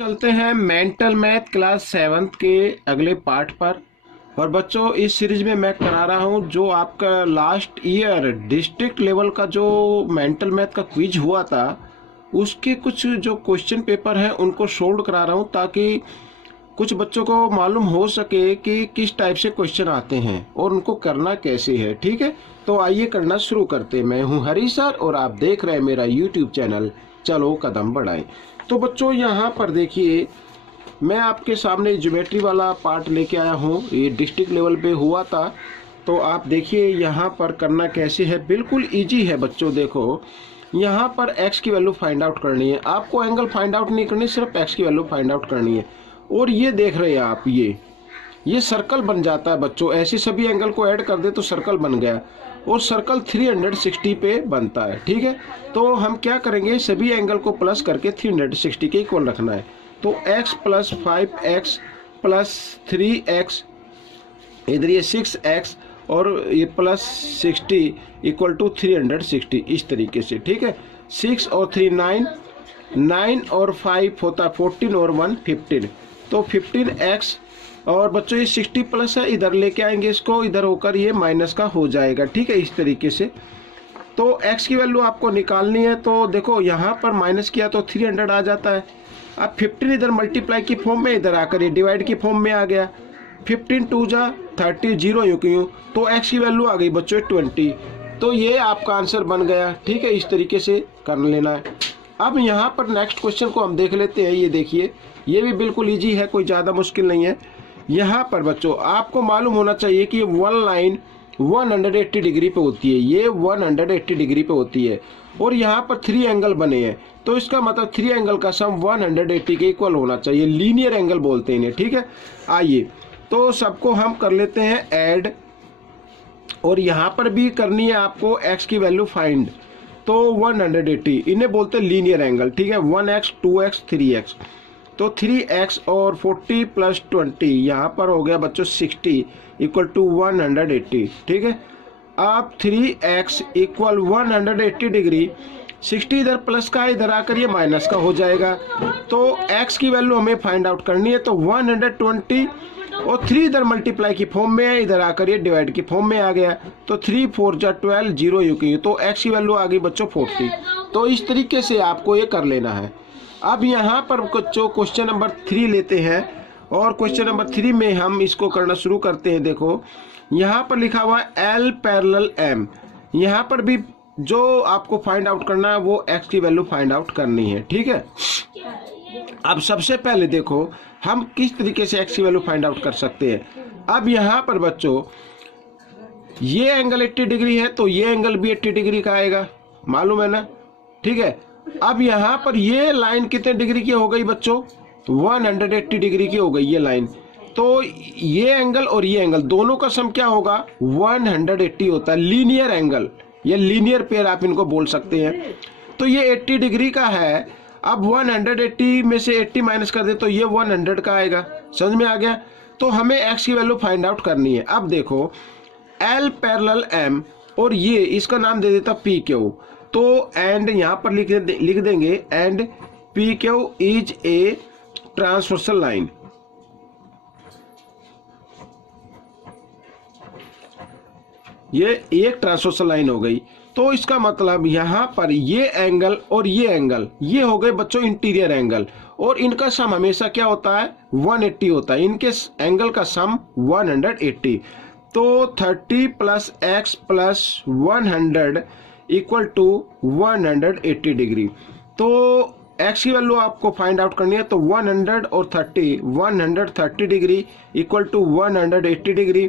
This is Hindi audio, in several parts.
चलते हैं मेंटल मैथ क्लास 7th के अगले पार्ट पर। और बच्चों, इस सीरीज में मैं करा रहा हूं जो आपका लास्ट ईयर डिस्ट्रिक्ट लेवल का जो मेंटल मैथ का क्विज हुआ था उसके कुछ जो क्वेश्चन पेपर हैं उनको सोल्व करा रहा हूं, ताकि कुछ बच्चों को मालूम हो सके कि किस टाइप से क्वेश्चन आते हैं और उनको करना कैसे है। ठीक है, तो आइए करना शुरू करते हैं। मैं हूं हरी सर और आप देख रहे हैं मेरा यूट्यूब चैनल चलो कदम बढ़ाएं। तो बच्चों, यहाँ पर देखिए, मैं आपके सामने ज्योमेट्री वाला पार्ट लेके आया हूँ। ये डिस्ट्रिक्ट लेवल पे हुआ था, तो आप देखिए यहाँ पर करना कैसे है। बिल्कुल इजी है बच्चों। देखो, यहाँ पर x की वैल्यू फाइंड आउट करनी है। आपको एंगल फाइंड आउट नहीं करनी, सिर्फ x की वैल्यू फाइंड आउट करनी है। और ये देख रहे हैं आप, ये सर्कल बन जाता है बच्चों। ऐसे सभी एंगल को ऐड कर दे तो सर्कल बन गया, और सर्कल 360 पे बनता है। ठीक है, तो हम क्या करेंगे, सभी एंगल को प्लस करके 360 के इक्वल रखना है। तो x plus 5x plus 3x, इधर ये 6x और ये प्लस 60 इक्वल टू 360, इस तरीके से। ठीक है, 6 और 3 9, 9 और 5 होता 14 और 1 15, तो 15x। और बच्चों ये 60 प्लस है, इधर लेके आएंगे इसको, इधर होकर ये माइनस का हो जाएगा। ठीक है, इस तरीके से। तो x की वैल्यू आपको निकालनी है। तो देखो, यहाँ पर माइनस किया तो 300 आ जाता है। अब 15 इधर मल्टीप्लाई की फॉर्म में, इधर आकर ये डिवाइड की फॉर्म में आ गया। 15 2 जा 30, 0 यूँ क्यों, तो x की वैल्यू आ गई बच्चों 20। तो ये आपका आंसर बन गया। ठीक है, इस तरीके से कर लेना है। अब यहाँ पर नेक्स्ट क्वेश्चन को हम देख लेते हैं। ये देखिए, ये भी बिल्कुल ईजी है, कोई ज़्यादा मुश्किल नहीं है। यहाँ पर बच्चों आपको मालूम होना चाहिए कि वन लाइन 180 डिग्री पे होती है। ये 180 डिग्री पे होती है, और यहाँ पर 3 एंगल बने हैं, तो इसका मतलब 3 एंगल का सम 180 के इक्वल होना चाहिए। लीनियर एंगल बोलते हैं इन्हें। ठीक है, आइए तो सबको हम कर लेते हैं ऐड, और यहाँ पर भी करनी है आपको x की वैल्यू फाइंड। तो 180 इन्हें बोलते हैं लीनियर एंगल। ठीक है, 1x 2x 3x, तो 3x और 40 प्लस 20 यहाँ पर हो गया बच्चों 60 इक्वल टू 180। ठीक है, अब 3x इक्वल 180 डिग्री, 60 इधर प्लस का है, इधर आकर ये माइनस का हो जाएगा। तो x की वैल्यू हमें फाइंड आउट करनी है। तो 120 और 3 इधर मल्टीप्लाई की फॉर्म में है, इधर आकर ये डिवाइड की फॉर्म में आ गया। तो 3 4 जा 12, 0 यू की, तो x की वैल्यू आ गई बच्चों 40। तो इस तरीके से आपको ये कर लेना है। अब यहाँ पर बच्चों क्वेश्चन नंबर 3 लेते हैं, और क्वेश्चन नंबर 3 में हम इसको करना शुरू करते हैं। देखो, यहाँ पर लिखा हुआ है L पैरेलल M। यहाँ पर भी जो आपको फाइंड आउट करना है वो x की वैल्यू फाइंड आउट करनी है। ठीक है, अब सबसे पहले देखो हम किस तरीके से x की वैल्यू फाइंड आउट कर सकते हैं। अब यहाँ पर बच्चों ये एंगल 80 डिग्री है, तो ये एंगल भी 80 डिग्री का आएगा, मालूम है ना। ठीक है, अब यहाँ पर ये लाइन कितने डिग्री की हो गई बच्चों, 180 डिग्री की हो गई ये लाइन। तो ये एंगल और ये एंगल दोनों का सम क्या होगा, 180 होता है। लीनियर एंगल या लीनियर पेयर आप इनको बोल सकते हैं। तो ये 80 डिग्री का है। अब 180 में से 80 माइनस कर दे तो ये 100 का आएगा। समझ में आ गया। तो हमें x की वैल्यू फाइंड आउट करनी है। अब देखो, L पैरेलल M, और ये इसका नाम दे देता PQ। तो एंड यहाँ पर लिख देंगे and PQ is a transversal line. ये एक ट्रांसवर्सल लाइन हो गई। तो इसका मतलब यहाँ पर ये एंगल और ये एंगल ये हो गए बच्चों इंटीरियर एंगल, और इनका सम हमेशा क्या होता है, 180 होता है। इनके एंगल का सम 180। तो 30 plus x plus 100 equal to 180 degree. तो x की वैल्यू आपको फाइंड आउट करनी है। तो 100 और 30, 130 डिग्री इक्वल टू 180 डिग्री।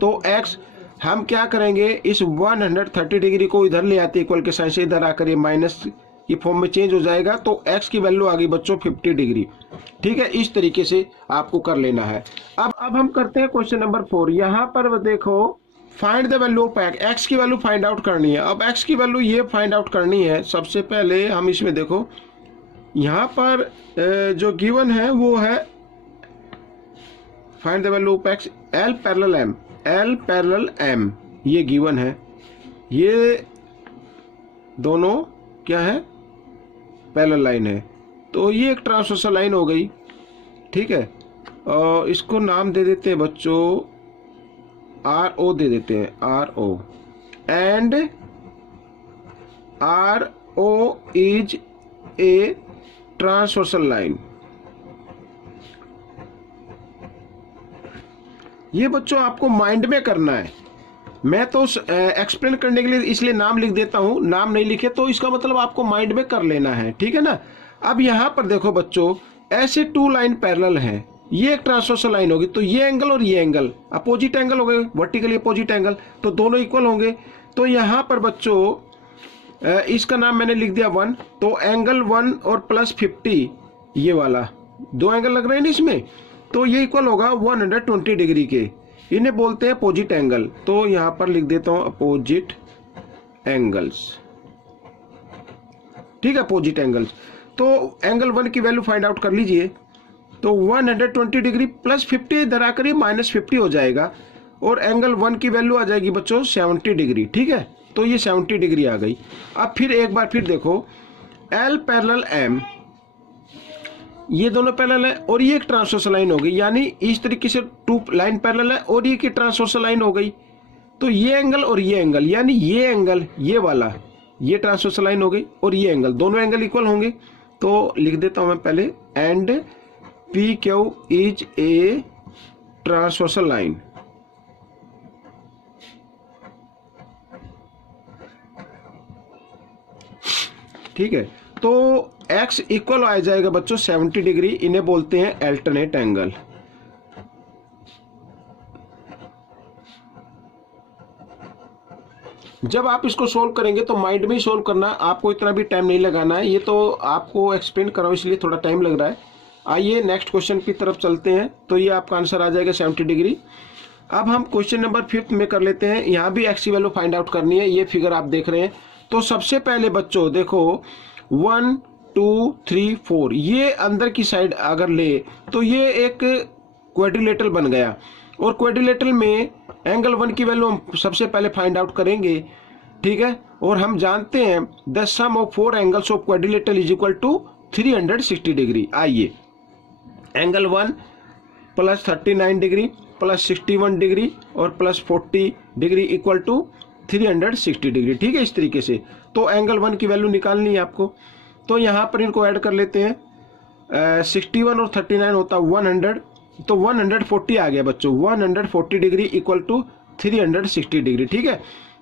तो x हम क्या करेंगे, इस 130 डिग्री को इधर ले आते इक्वल के साइन से, इधर आकर ये माइनस की फॉर्म में चेंज हो जाएगा। तो x की वैल्यू आ गई बच्चों 50 डिग्री। ठीक है, इस तरीके से आपको कर लेना है। अब हम करते हैं क्वेश्चन नंबर 4। यहाँ पर देखो, find the value of x की वैल्यू फाइंड आउट करनी है। अब x की वैल्यू ये फाइंड आउट करनी है। सबसे पहले हम इसमें देखो, यहाँ पर जो गिवन है वो है find the value of x, L parallel M, L parallel M ये गिवन है। ये दोनों क्या है, पैरेलल लाइन है। तो ये एक ट्रांसवर्सल लाइन हो गई, ठीक है। और इसको नाम दे देते हैं बच्चों आर ओ दे देते हैं, R O, and R O is a transversal line. ये बच्चों आपको माइंड में करना है, मैं तो एक्सप्लेन करने के लिए इसलिए नाम लिख देता हूं, नाम नहीं लिखे तो इसका मतलब आपको माइंड में कर लेना है, ठीक है ना। अब यहां पर देखो बच्चों, ऐसे टू लाइन पैरेलल हैं, ये एक ट्रांसवर्सल लाइन होगी, तो ये एंगल और ये एंगल अपोजिट एंगल हो गए, वर्टिकली अपोजिट एंगल, तो दोनों इक्वल होंगे। तो यहां पर बच्चों इसका नाम मैंने लिख दिया 1, तो एंगल 1 और प्लस 50, ये वाला दो एंगल लग रहे हैं ना इसमें, तो ये इक्वल होगा 120 डिग्री के, इन्हें बोलते हैं अपोजिट एंगल। तो यहां पर लिख देता हूं अपोजिट एंगल्स, ठीक है, अपोजिट एंगल्स। तो एंगल 1 की वैल्यू फाइंड आउट कर लीजिए, तो 120 डिग्री प्लस 50 इधर आकर ये माइनस 50 हो जाएगा, और एंगल 1 की वैल्यू आ जाएगी बच्चों 70 डिग्री, ठीक है। तो ये 70 डिग्री आ गई। अब फिर एक बार फिर देखो, L पैरेलल M, ये दोनों पैरेलल है और ये एक ट्रांसवर्सल लाइन हो गई, यानी इस तरीके से टू लाइन पैरेलल है और ये की ट्रांसवर्सल लाइन हो गई। तो ये एंगल और ये एंगल, यानी ये एंगल ये वाला, ये ट्रांसवर्सल लाइन हो गई, और ये एंगल, दोनों एंगल इक्वल होंगे। तो लिख देता हूं मैं पहले, and P Q is a transversal line. ठीक है, तो x इक्वल आ जाएगा बच्चों 70 डिग्री, इन्हें बोलते हैं अल्टरनेट एंगल। जब आप इसको सोल्व करेंगे तो माइंड में ही सोल्व करना, आपको इतना भी टाइम नहीं लगाना है, ये तो आपको एक्सप्लेन कराओ इसलिए थोड़ा टाइम लग रहा है। आइए नेक्स्ट क्वेश्चन की तरफ चलते हैं। तो ये आपका आंसर आ जाएगा 70 डिग्री। अब हम क्वेश्चन नंबर 5 में कर लेते हैं। यहाँ भी x की वैल्यू फाइंड आउट करनी है, ये फिगर आप देख रहे हैं। तो सबसे पहले बच्चों देखो 1 2 3 4, ये अंदर की साइड अगर ले तो ये एक क्वाड्रिलेटरल बन गया, और क्वाड्रिलेटरल में एंगल 1 की वैल्यू हम सबसे पहले फाइंड आउट करेंगे, ठीक है। और हम जानते हैं the sum of 4 angles of quadrilateral is equal to 360 degree. आइए, angle 1 plus 39 degree plus 61 degree और plus 40 degree equal to 360 degree, ठीक है, इस तरीके से। तो एंगल 1 की वैल्यू निकालनी है आपको, तो यहाँ पर इनको ऐड कर लेते हैं। 61 और 39 होता 100, तो 140 आ गया बच्चों, 140 डिग्री इक्वल टू 360 डिग्री, ठीक है।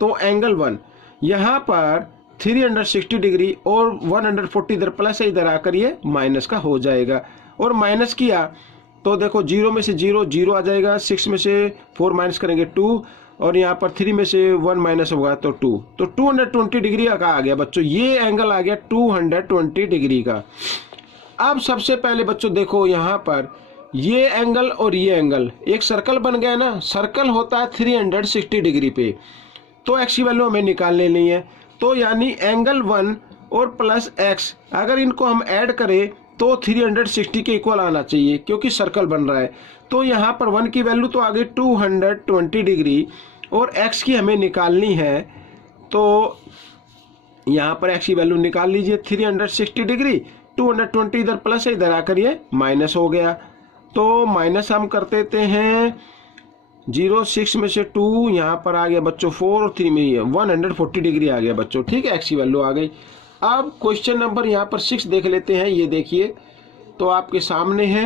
तो एंगल 1 यहाँ पर 360 डिग्री और 140 इधर प्लस है, इधर आकर ये माइनस का हो जाएगा। और माइनस किया तो देखो 0 में से 0 0 आ जाएगा, 6 में से 4 माइनस करेंगे 2, और यहाँ पर 3 में से 1 माइनस होगा तो 2, तो 220 डिग्री का आ गया बच्चों, ये एंगल आ गया 220 डिग्री का। अब सबसे पहले बच्चों देखो यहाँ पर ये एंगल और ये एंगल, एक सर्कल बन गया ना, सर्कल होता है 360 डिग्री पे, तो x की वैल्यू हमें निकाल लेनी है। तो यानी एंगल 1 और प्लस x अगर इनको हम ऐड करें तो 360 के इक्वल आना चाहिए, क्योंकि सर्कल बन रहा है। तो यहाँ पर 1 की वैल्यू तो आ गई 220 डिग्री, और x की हमें निकालनी है, तो यहाँ पर x की वैल्यू निकाल लीजिए 360 डिग्री, 220 इधर प्लस है, इधर आकर ये माइनस हो गया। तो माइनस हम कर देते हैं 0, 6 में से 2, यहाँ पर आ गया बच्चों 4 और 3 में ये 140 डिग्री आ गया बच्चों, ठीक है, x की वैल्यू आ गई। अब क्वेश्चन नंबर यहाँ पर 6 देख लेते हैं, ये देखिए तो आपके सामने है।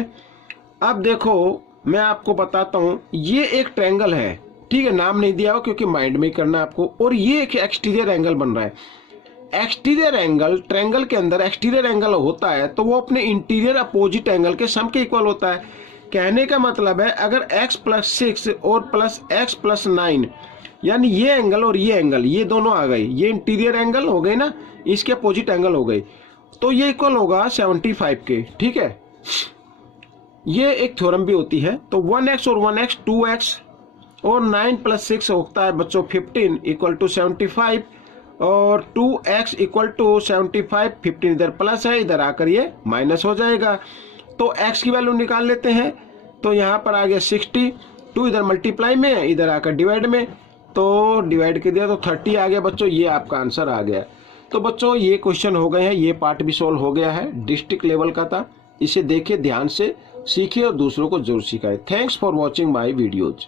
अब देखो मैं आपको बताता हूँ, ये एक ट्रायंगल है, ठीक है, नाम नहीं दिया हो क्योंकि माइंड में करना है आपको, और ये एक एक्सटीरियर एंगल बन रहा है। एक्सटीरियर एंगल, ट्रायंगल के अंदर एक्सटीरियर एंगल होता है तो वो अपने इंटीरियर अपोजिट एंगल के सम के इक्वल होता है। कहने का मतलब है अगर x प्लस 6 और प्लस x प्लस 9, यानी ये एंगल और ये एंगल, ये दोनों आ गए, ये इंटीरियर एंगल हो गए ना, इसके अपोजिट एंगल हो गए, तो ये इक्वल होगा 75 के, ठीक है। ये एक थ्योरम भी होती है। तो 1x और 1x 2x, और 9 प्लस 6 होता है बच्चों 15 इक्वल टू 75, और 2x इक्वल टू 75, 15 इधर प्लस है, इधर आकर ये माइनस हो जाएगा। तो x की वैल्यू निकाल लेते हैं, तो यहाँ पर आ गया 60, 2 इधर मल्टीप्लाई में, इधर आकर डिवाइड में, तो डिवाइड कर दिया तो 30 आ गया बच्चों, ये आपका आंसर आ गया। तो बच्चों ये क्वेश्चन हो गए हैं, ये पार्ट भी सॉल्व हो गया है, डिस्ट्रिक्ट लेवल का था। इसे देखिए, ध्यान से सीखिए और दूसरों को जरूर सिखाएं। Thanks for watching my videos.